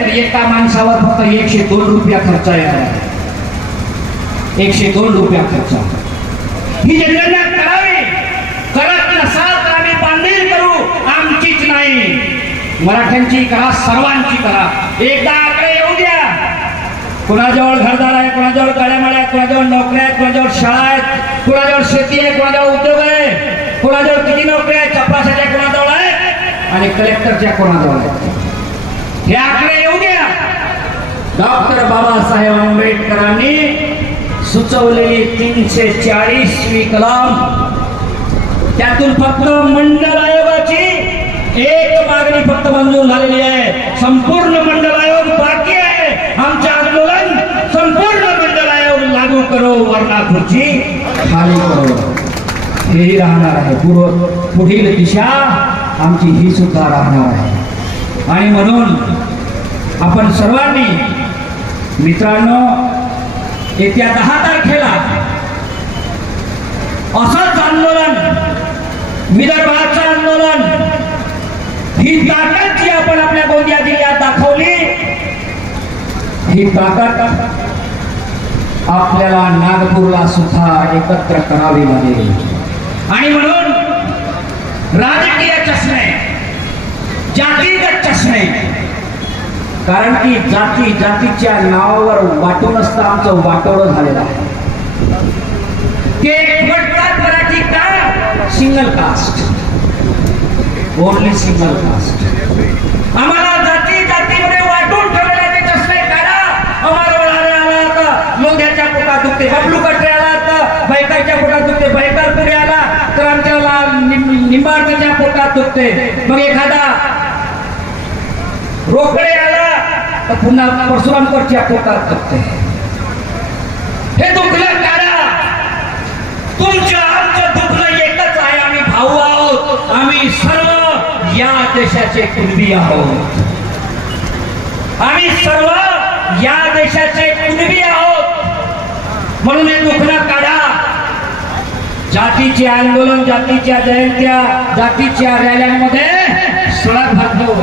तर एका माणसावर फक्त 102 रुपया खर्च येणार. 102 रुपया खर्च. ही जनगणना करावी. करत नसाल तर आम्ही बांधील करू, आमचीच नाही, मराठ्यांची करा, सर्वांची करा. एकदा आकडे येऊ द्या. कुणाजवळ घरदार आहे, कुणाजवळ गाड्यामाड्या आहेत, कुणाजवळ नोकऱ्या आहेत, कुणाजवळ शाळा आहेत, कुणाजवळ शेती आहे, कुणाजवळ उद्योग आहे, कुणाजवळ किती नोकऱ्या आहेत, चपराशाच्या कुणाजवळ आहेत आणि कलेक्टरच्या कुणाजवळ आहेत. हे आकडे येऊ द्या. डॉक्टर बाबासाहेब आंबेडकरांनी सुचवलेली 340वी कलम, त्यातून फक्त मंडल आयोगाची एक मागणी फक्त मंजूर झालेली आहे. संपूर्ण मंडल आयोग बाकी आहे. आमचे आंदोलन संपूर्ण मंडल आयोग लागू करो, वरना खुर्ची खाली करो, हेही राहणार आहे. पुढील दिशा आमची ही सुद्धा राहणार आहे. आणि म्हणून आपण सर्वांनी मित्रांनो येत्या 10 तारखेला असंच आंदोलन, विदर्भाचं आंदोलन, ही ताकद जी आपण आपल्या गोंदिया जिल्ह्यात दाखवली, ही ताकद आपल्याला नागपूरला सुद्धा एकत्र करावी लागेल. आणि म्हणून राजकीय चष्मे, जातीगत चष्मे, कारण की जातीच्या नावावर वाटूनच तर आमचं वाटोळं झालेलं आहे. ते म्हणतात मराठी का single caste, only single caste. आम्हाला जातीमध्ये वाटून ठेवलेले चष्मे काढा. आम्हाला आला तर लोध्याच्या पोटात दुखते, बबलू कटरे आला तर बैकाच्या पोटात दुखते, बैकार पुढे आला तर आमच्याला निंबाळकरच्या पोटात दुखते, मग एखादा रोकडे आला तर पुन्हा परशुरामकरच्या पोटात दुखते. हे दुखलं काढा. तुमचं आमचं दुखणं एकच आहे. आम्ही भाऊ आहोत. आम्ही सर्व या देशाचे कुणबी आहोत. आम्ही सर्व या देशाचे कुणबी आहोत. म्हणून हे दुखणं काढा. जातीचे आंदोलन, जातीच्या जयंत्या, जातीच्या रॅल्यांमध्ये सळग भरतो.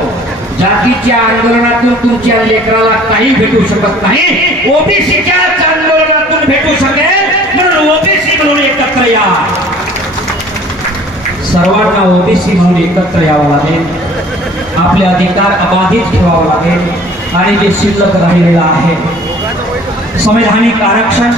जातीच्या आंदोलनातून तुमच्या लेकराला काही भेटू शकत नाही. ओबीसीच्या आंदोलनातून भेटू शकेल. म्हणून ओबीसी म्हणून एकत्र या. सर्वांना ओबीसी म्हणून एकत्र यावं लागेल. आपले अधिकार अबाधित ठेवावं लागेल. आणि जे शिल्लक राहिलेलं आहे संवैधानिक आरक्षण,